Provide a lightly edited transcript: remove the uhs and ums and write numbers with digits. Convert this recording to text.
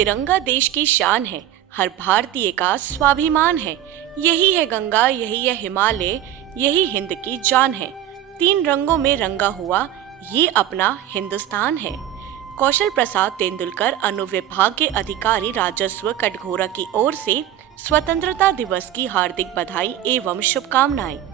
तिरंगा देश की शान है, हर भारतीय का स्वाभिमान है। यही है गंगा, यही है हिमालय, यही हिंद की जान है। 3 रंगों में रंगा हुआ ये अपना हिंदुस्तान है। कौशल प्रसाद तेंदुलकर, अनुविभाग के अधिकारी, राजस्व, कटघोरा की ओर से स्वतंत्रता दिवस की हार्दिक बधाई एवं शुभकामनाएं।